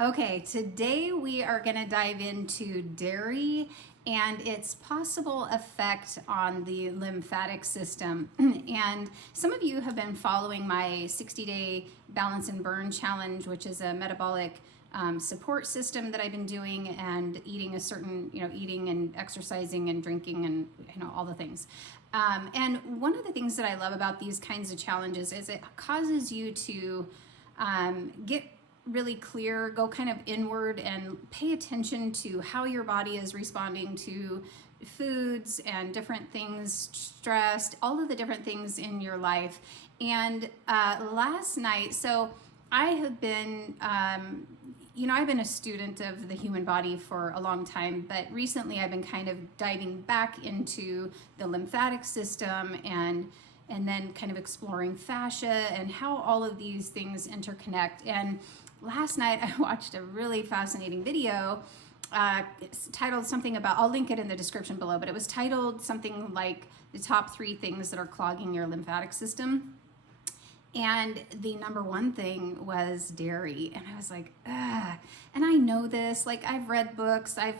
Okay, today we are going to dive into dairy and its possible effect on the lymphatic system. And some of you have been following my 60-day balance and burn challenge, which is a metabolic support system that I've been doing, and eating a certain, eating and exercising and drinking and, all the things. And one of the things that I love about these kinds of challenges is it causes you to get really clear, go kind of inward and pay attention to how your body is responding to foods and different things, stress, all of the different things in your life. And last night, so I have been, I've been a student of the human body for a long time, but recently I've been kind of diving back into the lymphatic system and then kind of exploring fascia and how all of these things interconnect. And last night I watched a really fascinating video. It's titled something about, I'll link it in the description below, but it was titled something like the top 3 things that are clogging your lymphatic system. And the number one thing was dairy. And I was like, ugh. And I know this, like I've read books, I've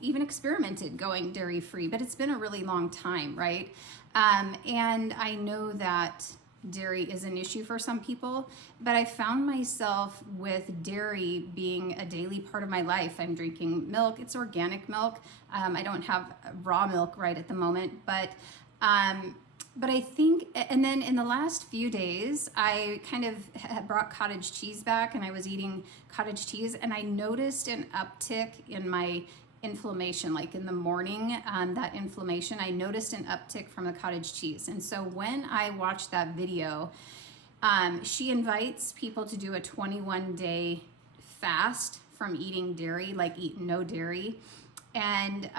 even experimented going dairy free, but it's been a really long time, right? And I know that dairy is an issue for some people, but I found myself with dairy being a daily part of my life. I'm drinking milk, it's organic milk. I don't have raw milk right at the moment, but I think, and then in the last few days, I kind of had brought cottage cheese back, and I was eating cottage cheese, and I noticed an uptick in my inflammation, like in the morning, that inflammation, I noticed an uptick from the cottage cheese. And so when I watched that video, she invites people to do a 21-day fast from eating dairy, like eat no dairy. And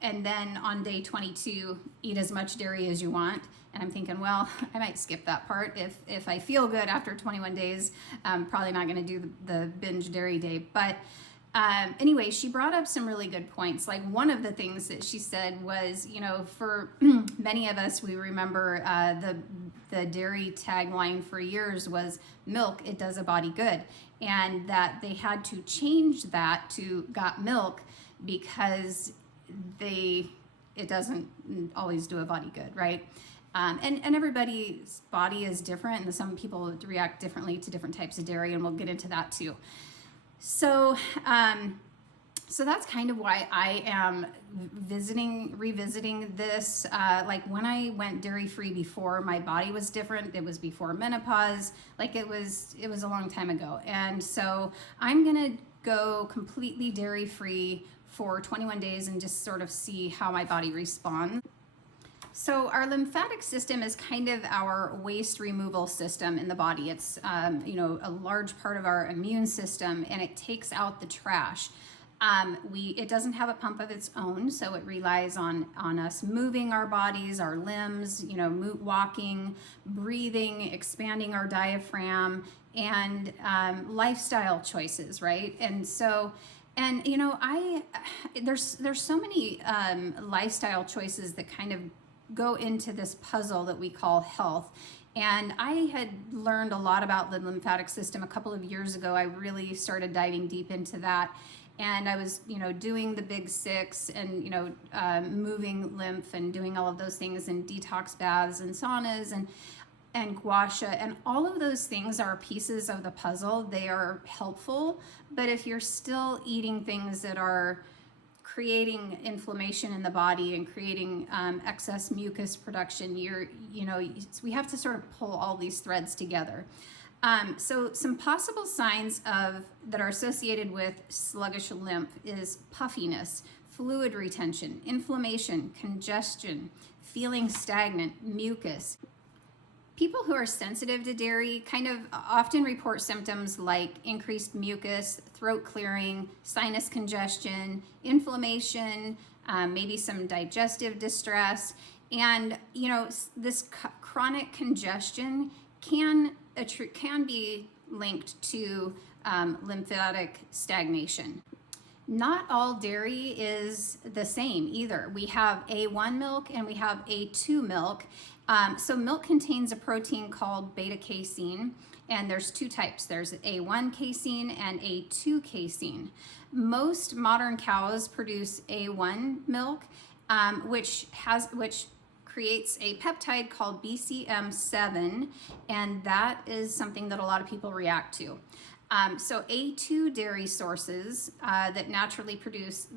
then on day 22, eat as much dairy as you want. And I'm thinking, well, I might skip that part. If I feel good after 21 days, I'm probably not going to do the binge dairy day. But anyway, she brought up some really good points. Like one of the things that she said was, for many of us, we remember the dairy tagline for years was milk, it does a body good. And that they had to change that to got milk because it doesn't always do a body good, right? And everybody's body is different, and some people react differently to different types of dairy, and we'll get into that too. So that's kind of why I am revisiting this. Like when I went dairy free before, my body was different. It was before menopause. Like it was a long time ago. And so I'm gonna go completely dairy free for 21 days and just sort of see how my body responds. So our lymphatic system is kind of our waste removal system in the body. It's a large part of our immune system, and it takes out the trash. It doesn't have a pump of its own, so it relies on us moving our bodies, our limbs, walking, breathing, expanding our diaphragm, and lifestyle choices, right? And so, there's so many lifestyle choices that kind of go into this puzzle that we call health. And I had learned a lot about the lymphatic system a couple of years ago. I really started diving deep into that. And I was, doing the big 6 and, moving lymph and doing all of those things, and detox baths and saunas and gua sha, and all of those things are pieces of the puzzle. They are helpful, but if you're still eating things that are creating inflammation in the body and creating excess mucus production, we have to sort of pull all these threads together. So some possible signs that are associated with sluggish lymph is puffiness, fluid retention, inflammation, congestion, feeling stagnant, mucus. People who are sensitive to dairy kind of often report symptoms like increased mucus, throat clearing, sinus congestion, inflammation, maybe some digestive distress. And, this chronic congestion can be linked to lymphatic stagnation. Not all dairy is the same either. We have A1 milk and we have A2 milk. So milk contains a protein called beta casein, And there's two types. There's A1 casein and A2 casein. Most modern cows produce A1 milk, which creates a peptide called BCM7, and that is something that a lot of people react to. So A2 dairy sources that naturally produce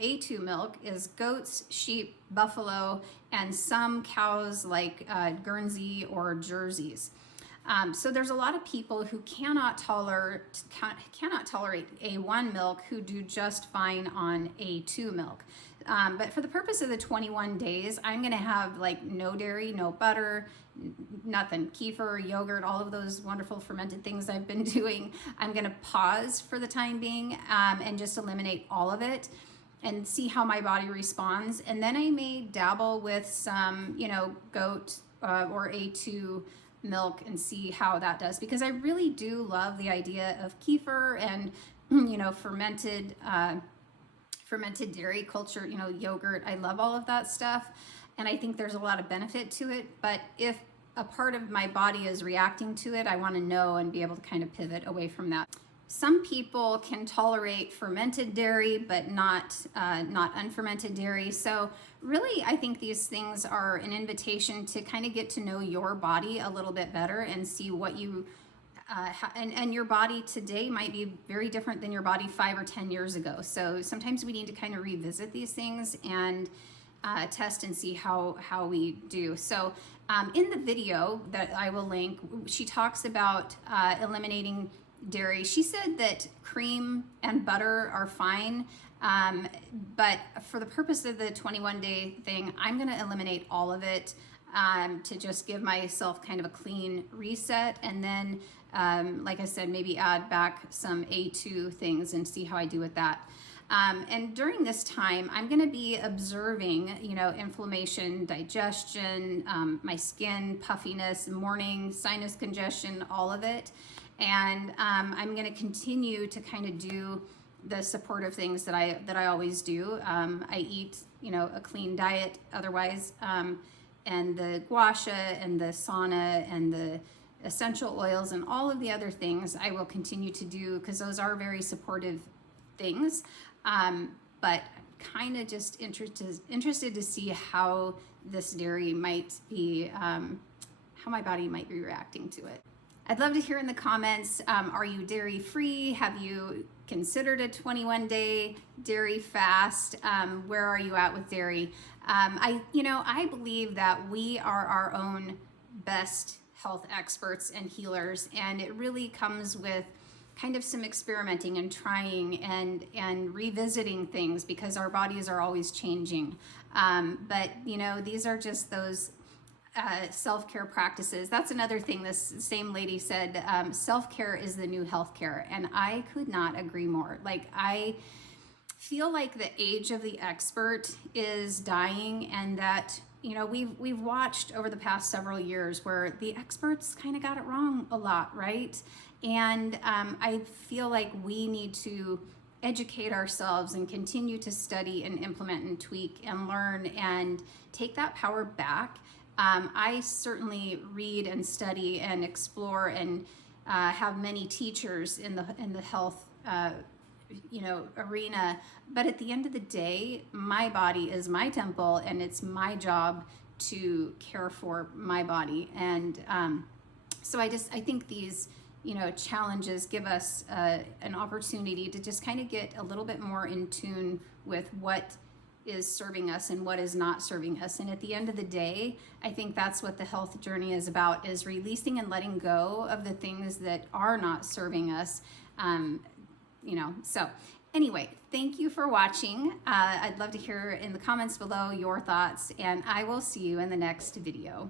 A2 milk is goats, sheep, buffalo, and some cows like Guernsey or Jerseys. So there's a lot of people who cannot tolerate A1 milk who do just fine on A2 milk. But for the purpose of the 21 days, I'm going to have like no dairy, no butter, nothing, kefir, yogurt, all of those wonderful fermented things I've been doing. I'm going to pause for the time being and just eliminate all of it and see how my body responds. And then I may dabble with some, goat or A2 milk and see how that does, because I really do love the idea of kefir and, fermented dairy culture, yogurt. I love all of that stuff. And I think there's a lot of benefit to it. But if a part of my body is reacting to it, I want to know and be able to kind of pivot away from that. Some people can tolerate fermented dairy, but not unfermented dairy. So really, I think these things are an invitation to kind of get to know your body a little bit better and see what you and your body today might be very different than your body 5 or 10 years ago. So sometimes we need to kind of revisit these things and test and see how we do. So in the video that I will link, she talks about eliminating dairy. She said that cream and butter are fine, but for the purpose of the 21-day thing, I'm going to eliminate all of it to just give myself kind of a clean reset. And then, like I said, maybe add back some A2 things and see how I do with that. And during this time, I'm going to be observing, inflammation, digestion, my skin, puffiness, morning, sinus congestion, all of it. And I'm going to continue to kind of do the supportive things that I always do. I eat, a clean diet otherwise, and the gua sha and the sauna and the essential oils and all of the other things I will continue to do, because those are very supportive things. But kind of just interested to see how this dairy might be, how my body might be reacting to it. I'd love to hear in the comments, are you dairy free? Have you considered a 21-day dairy fast? Where are you at with dairy? I believe that we are our own best health experts and healers, and it really comes with kind of some experimenting and trying and revisiting things, because our bodies are always changing. But these are just those self-care practices. That's another thing this same lady said, self-care is the new healthcare, and I could not agree more. Like, I feel like the age of the expert is dying, and that we've watched over the past several years where the experts kind of got it wrong a lot, right? And I feel like we need to educate ourselves and continue to study and implement and tweak and learn and take that power back. I certainly read and study and explore and have many teachers in the health arena. But at the end of the day, my body is my temple, and it's my job to care for my body. And so I think these challenges give us an opportunity to just kind of get a little bit more in tune with what is serving us and what is not serving us. And at the end of the day, I think that's what the health journey is about, is releasing and letting go of the things that are not serving us. So anyway, thank you for watching. I'd love to hear in the comments below your thoughts, and I will see you in the next video.